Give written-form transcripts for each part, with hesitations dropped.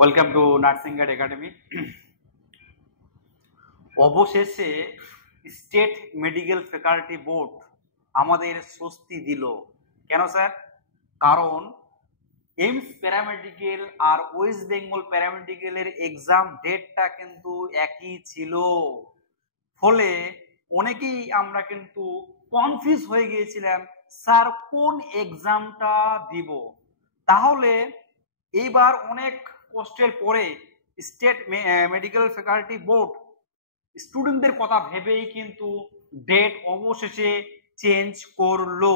Welcome to nursing guide academy. অবশেষে state medical faculty board আমাদের স্বস্তি দিল। কেন স্যার? কারণ এইমস প্যারামেডিকেল আর ওয়েস্ট বেঙ্গল প্যারামেডিকেলের এক্সাম ডেটটা কিন্তু একই ছিল। ফলে অনেকেই আমরা কিন্তু কনফিউজ হয়ে গিয়েছিলাম, স্যার কোন এক্সামটা দিব। তাহলে এইবার অনেক কষ্টের পরে স্টেট মেডিকেল ফ্যাকাল্টি বোর্ড স্টুডেন্টদের কথা ভেবেই কিন্তু ডেট অবশেষে চেঞ্জ করলো।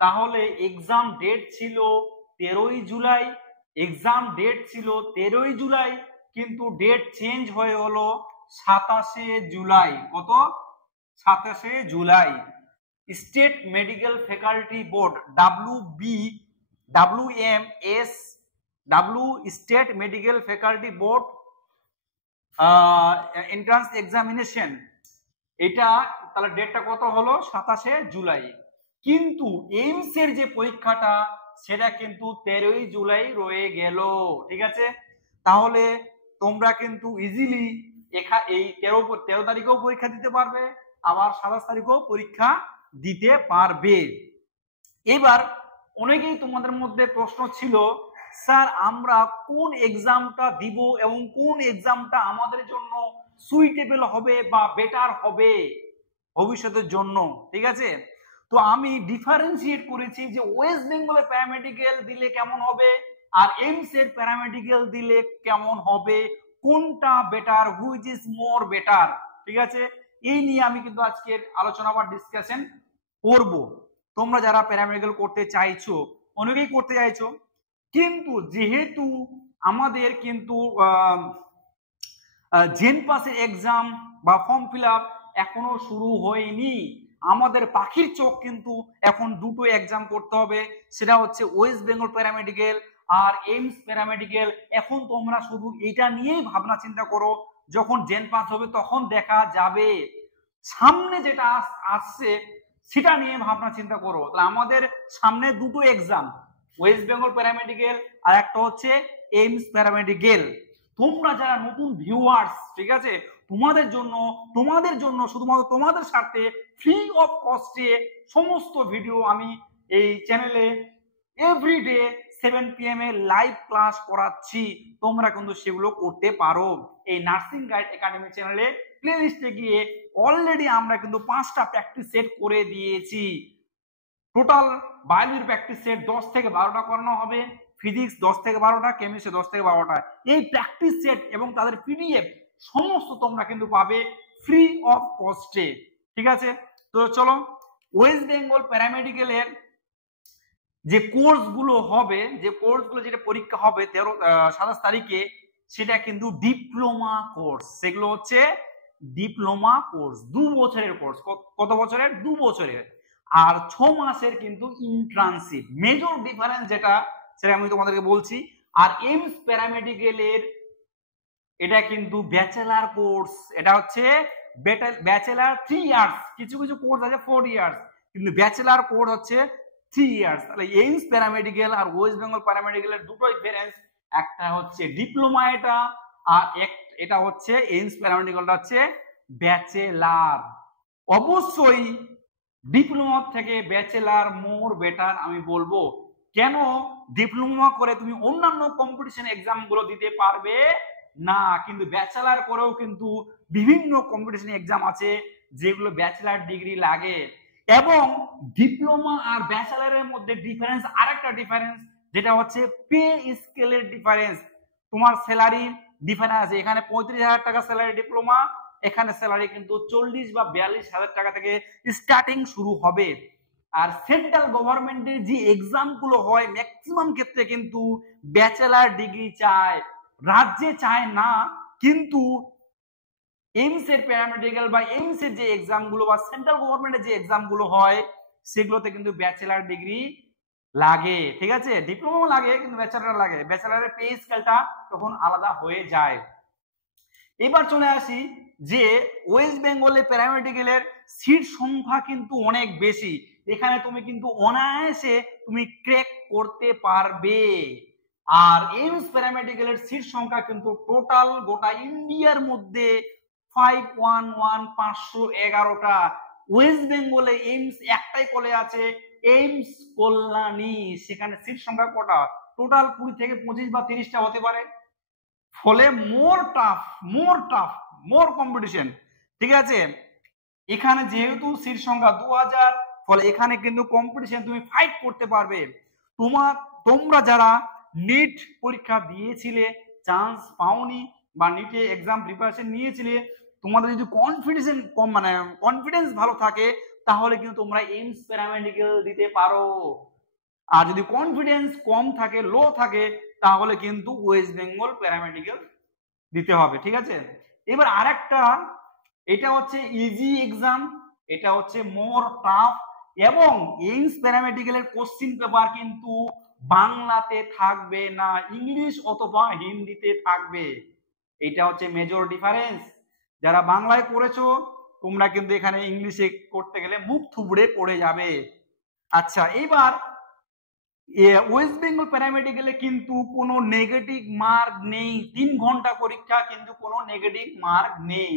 তাহলে এক্সাম ডেট ছিল 13ই জুলাই, এক্সাম ডেট ছিল 13ই জুলাই, কিন্তু ডেট চেঞ্জ হয়ে হলো 27শে জুলাই। কত? 27শে July. State medical faculty board WBWMS state medical faculty board entrance examination, এটা তাহলে ডেটটা কত হলো? 27শে জুলাই। কিন্তু এইমস এর যে পরীক্ষাটা সেটা কিন্তু 13ই জুলাই রয়ে গেল। ঠিক আছে, তাহলে তোমরা কিন্তু ইজিলি এই 13 তারিখেও পরীক্ষা দিতে পারবে, আবার 27 তারিখেও পরীক্ষা দিতে পারবে। এবার অনেকেই তোমাদের মধ্যে প্রশ্ন ছিল, স্যার আমরা কোন এক্সামটা দিব এবং কোন এক্সামটা আমাদের জন্য সুইটেবল হবে বা বেটার হবে ভবিষ্যতের জন্য। ঠিক আছে, তো আমি ডিফারেন্সিয়েট করেছি যে ওয়েস্ট বেঙ্গলে প্যারামেডিক্যাল দিলে কেমন হবে আর এইমস এর প্যারামেডিক্যাল দিলে কেমন হবে, কোনটা better, which is more better. ঠিক আছে, এই নিয়ে আমি কিন্তু আজকের আলোচনা বা ডিসকাশন করব। তোমরা যারা প্যারামেডিক্যাল করতে চাইছো, অনেকেই করতে চাইছো, কিন্তু যেহেতু আমাদের কিন্তু জেন পাসের এক্সাম বা ফর্ম ফিল আপ এখনো শুরু হয়নি, আমাদের পাখির চোখ কিন্তু এখন দুটো এক্সাম করতে হবে, সেটা হচ্ছে ওয়েস্ট বেঙ্গল প্যারামেডিক্যাল আর এইমস প্যারামেডিক্যাল। এখন তোমরা শুধু এটা নিয়েই ভাবনা চিন্তা করো, যখন জেন পাস হবে তখন দেখা যাবে। সামনে যেটা আসছে সেটা নিয়ে ভাবনা চিন্তা করো। তাহলে আমাদের সামনে দুটো এক্সাম, ওয়েস্ট বেঙ্গল প্যারামেডিক্যাল আর একটা হচ্ছে এইমস প্যারামেডিক্যাল। তোমরা যারা নতুন ভিউয়ার্স, ঠিক আছে, তোমাদের জন্য শুধুমাত্র তোমাদের স্বার্থে ফ্রি অফ কস্টে সমস্ত ভিডিও আমি এই চ্যানেলে এভরিডে 7 PM এ লাইভ ক্লাস করাচ্ছি। তোমরা কিন্তু সেগুলো করতে পারো। এই নার্সিং গাইড একাডেমি চ্যানেলে প্লে লিস্টে গিয়ে অলরেডি আমরা কিন্তু 5টা প্র্যাকটিস সেট করে দিয়েছি। টোটাল বায়োলজির প্র্যাকটিস সেট 10 থেকে 12টা করানো হবে, ফিজিক্স 10 থেকে 12টা, কেমিস্ট্রি 10 থেকে 12টা। এই প্র্যাকটিস সেট এবং তাদের পিডিএফ সমস্ত তোমরা কিন্তু পাবে ফ্রি অফ কস্টে। ঠিক আছে, তো চলো, ওয়েস্ট বেঙ্গল প্যারামেডিক্যালের যে কোর্সগুলো হবে, যেটা পরীক্ষা হবে 27 তারিখে, সেটা কিন্তু ডিপ্লোমা কোর্স। সেগুলো হচ্ছে ডিপ্লোমা কোর্স, 2 বছরের কোর্স। কত বছরের? 2 বছরের। আর 6 মাসের কিন্তু ইন্টার্নশিপ। মেজর ডিফারেন্স যেটা, সেটা আমি তোমাদেরকে বলছি। আর এইমস প্যারামেডিক্যালের এটা কিন্তু ব্যাচেলার কোর্স, এটা হচ্ছে ব্যাচেলার 3 ইয়ার্স। কিছু কিছু কোর্স আছে 4 ইয়ার্স, কিন্তু ব্যাচেলার কোর্স হচ্ছে 3 ইয়ার্স। তাহলে এইমস প্যারামেডিক্যাল আর ওয়েস্ট বেঙ্গল প্যারামেডিক্যালের দুটোই ডিফারেন্স। একটা হচ্ছে ডিপ্লোমা এটা, আর এটা হচ্ছে এইমস প্যারামেডিক্যালটা হচ্ছে ব্যাচেলার। অবশ্যই ডিপ্লোমা থেকে ব্যাচেলার মোর বেটার আমি বলবো। কেন? ডিপ্লোমা করে তুমি অন্যান্য কম্পিটিশন এক্সাম গুলো দিতে পারবে না, কিন্তু ব্যাচেলার করেও কিন্তু বিভিন্ন কম্পিটিশন এক্সাম আছে যেগুলো ব্যাচেলার ডিগ্রি লাগে। এবং ডিপ্লোমা আর ব্যাচেলারের মধ্যে ডিফারেন্স, আরেকটা ডিফারেন্স, যেটা হচ্ছে পে স্কেলের ডিফারেন্স। তোমার স্যালারি ডিফারেন্স আছে, এখানে 35,000 টাকা স্যালারি ডিপ্লোমা, এখানে স্যালারি কিন্তু 40 বা 42,000 টাকা থেকে স্টার্টিং শুরু হবে। আর সেন্ট্রাল গভর্নমেন্টের যে এক্সাম গুলো হয় ম্যাক্সিমাম ক্ষেত্রে কিন্তু ব্যাচেলার ডিগ্রি চায়, রাজ্যে চায় না। কিন্তু এইমস এর প্যারামেডিক্যাল বা এইমস এর যে এক্সাম গুলো বা সেন্ট্রাল গভর্নমেন্টের যে এক্সাম গুলো হয় সেগুলোতে কিন্তু ব্যাচেলার ডিগ্রি লাগে। ঠিক আছে, ডিপ্লোমা লাগে কিন্তু ব্যাচেলার লাগে, ব্যাচেলারের পে স্কেলটা তখন আলাদা হয়ে যায়। এবার চলে আসি যে ওয়েস্ট বেঙ্গলে প্যারামেডিক্যালের সিট সংখ্যা কিন্তু অনেক বেশি। এখানে তুমি কিন্তু অনায়াসে তুমি ক্র্যাক করতে পারবে। আর এইমস প্যারামেডিক্যালের সিট সংখ্যা কিন্তু টোটাল গোটা ইন্ডিয়ার মধ্যে 511,511টা। ওয়েস্ট বেঙ্গলে এইমস একটাই কলেজ আছে, এইমস কল্যাণী। সেখানে সিট সংখ্যা কটা? টোটাল 20 থেকে 25 বা 30টা হতে পারে। ফলে মোর টাফ, মোর কম্পিটিশন। ঠিক আছে, এখানে যেহেতু সিট সংখ্যা 2000, ফলে এখানে কিন্তু কম্পিটিশন তুমি ফাইট করতে পারবে। তোমরা যারা নিট পরীক্ষা দিয়েছিলে, চান্স পাওনি বা নিটে এক্সাম প্রিপারেশন নিয়েছিলে, তোমাদের যদি কনফিডেন্স ভালো থাকে তাহলে কিন্তু তোমরা এইমস প্যারামেডিক্যাল দিতে পারো। আর যদি কনফিডেন্স কম থাকে, লো থাকে, তাহলে কিন্তু ওয়েস্ট বেঙ্গল প্যারামেডিক্যাল দিতে হবে। ঠিক আছে, এবার আরেকটা, এটা হচ্ছে ইজি এক্সাম, এটা হচ্ছে মোর টাফ, এবং এইমস প্যারামেডিক্যালের কোশ্চিন পেপার কিন্তু বাংলাতে থাকবে না, ইংলিশ অথবা হিন্দিতে থাকবে। এটা হচ্ছে মেজর ডিফারেন্স। যারা বাংলায় পড়েছো তোমরা কিন্তু এখানে ইংলিশে করতে গেলে মুখ থুবড়ে পড়ে যাবে। আচ্ছা, এবার ওয়েস্ট বেঙ্গল প্যারামেডিক্যালে কিন্তু কোনো নেগেটিভ মার্ক নেই, 3 ঘন্টা পরীক্ষা, কিন্তু কোনো নেগেটিভ মার্ক নেই।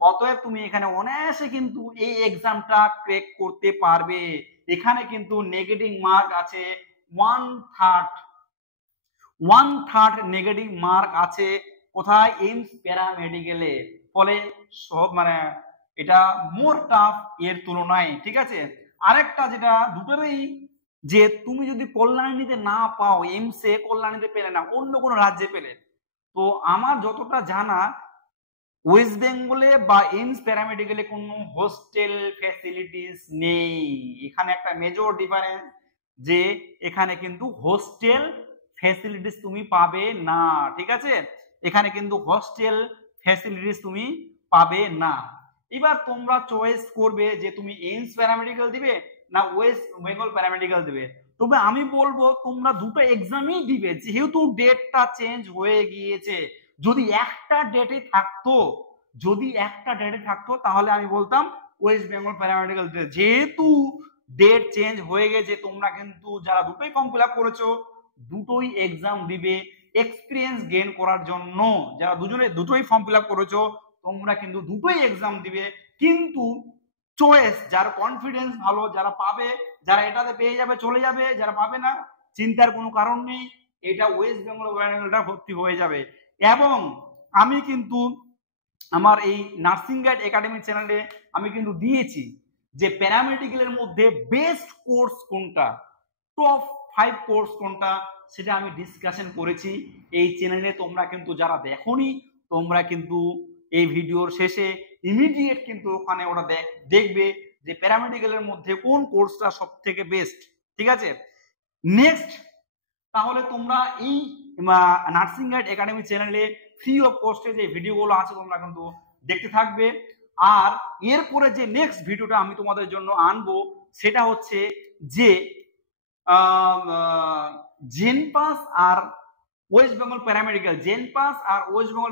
অতএব তুমি এখানে অনায়াসে কিন্তু এই এক্সামটা ক্র্যাক করতে পারবে। এখানে কিন্তু নেগেটিভ মার্ক আছে 1/3 নেগেটিভ মার্ক আছে। কোথায়? এইমস প্যারামেডিক্যালে। ফলে সব এটা মোর টাফ এর তুলনায়। ঠিক আছে, আরেকটা যেটা দুটোরই, যে তুমি যদি কল্যাণীতে না পাও, এইমসে কল্যাণীতে পেলে না, অন্য কোনো রাজ্যে পেলে, তো আমার যতটা জানা ওয়েস্ট বেঙ্গলে বা এইমস প্যারামেডিক্যালে কোনো হোস্টেল ফ্যাসিলিটিস নেই। এখানে একটা মেজর ডিফারেন্স, যে এখানে কিন্তু হোস্টেল ফ্যাসিলিটিস তুমি পাবে না। ঠিক আছে, এখানে কিন্তু হোস্টেল ফ্যাসিলিটিস তুমি পাবে না। এবার তোমরা চয়েস করবে যে তুমি এইমস প্যারামেডিক্যাল দিবে না ওয়েস্ট বেঙ্গল প্যারামেডিক্যাল দিবে। তবে আমি বলবো তোমরা দুটো এক্সামই দিবে, যেহেতু ডেটটা চেঞ্জ হয়ে গিয়েছে। যদি একটা ডেটে থাকতো তাহলে আমি বলতাম ওয়েস্ট বেঙ্গল প্যারামেডিক্যাল দিতে। যেহেতু ডেট চেঞ্জ হয়ে গেছে, তোমরা কিন্তু যারা দুটোই ফর্ম ফিল আপ করেছো দুটোই এক্সাম দিবে এক্সপিরিয়েন্স গেইন করার জন্য। যারা দুটোই ফর্ম ফিল আপ করেছো তোমরা কিন্তু দুটোই এক্সাম দিবে, কিন্তু চয়েস, যার কনফিডেন্স ভালো, যারা পাবে, যারা এটাতে পেয়ে যাবে চলে যাবে, যারা পাবে না চিন্তার কোনো কারণ নেই, এটা ওয়েস্ট বেঙ্গল প্যারামেডিক্যালটা ভর্তি হয়ে যাবে। এবং আমি কিন্তু আমার এই নার্সিং গাইড একাডেমি চ্যানেলে আমি কিন্তু দিয়েছি যে প্যারামেডিক্যালের মধ্যে বেস্ট কোর্স কোনটা, টপ 5 কোর্স কোনটা, সেটা আমি ডিসকাশন করেছি এই চ্যানেলে। তোমরা কিন্তু যারা দেখোনি, তোমরা কিন্তু এই ভিডিওর শেষে ইমিডিয়েট কিন্তু ওখানে ওটা দেখবে যে প্যারামেডিক্যালের মধ্যে কোন কোর্সটা সব থেকে বেস্ট। ঠিক আছে, নেক্সট, তাহলে তোমরা এই নার্সিং গাইড একাডেমি চ্যানেলে ফ্রি অফ কস্টে যে ভিডিওগুলো আছে তোমরা কিন্তু দেখতে থাকবে। আর এরপরে যে নেক্সট ভিডিওটা আমি তোমাদের জন্য আনবো সেটা হচ্ছে যে জেনপাস আর ওয়েস্ট বেঙ্গল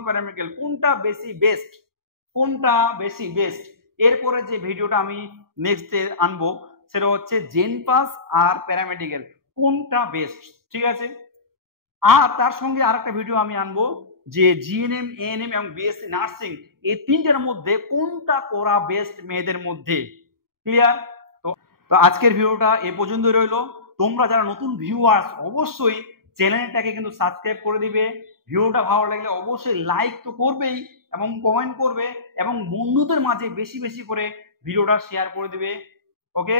প্যারামেডিক্যাল কোনটা বেশি বেস্ট। এরপরে যে ভিডিওটা আমি নেক্সট আনবো সেটা হচ্ছে জেনপাস আর প্যারামেডিক্যাল কোনটা বেস্ট। ঠিক আছে, আর তার সঙ্গে আরেকটা ভিডিও আমি আনবো যে জিএনএম, এএনএম এবং বিএসসি নার্সিং এই তিনটার মধ্যে কোনটা করা বেস্ট মেয়েদের মধ্যে। ক্লিয়ার? তো আজকের ভিডিওটা এ পর্যন্ত রইলো। তোমরা যারা নতুন ভিউয়ার্স অবশ্যই চ্যানেলটাকে কিন্তু সাবস্ক্রাইব করে দিবে। ভিডিওটা ভালো লাগলে অবশ্যই লাইক তো করবেই এবং কমেন্ট করবে, এবং বন্ধুদের মাঝে বেশি বেশি করে ভিডিওটা শেয়ার করে দিবে। ওকে।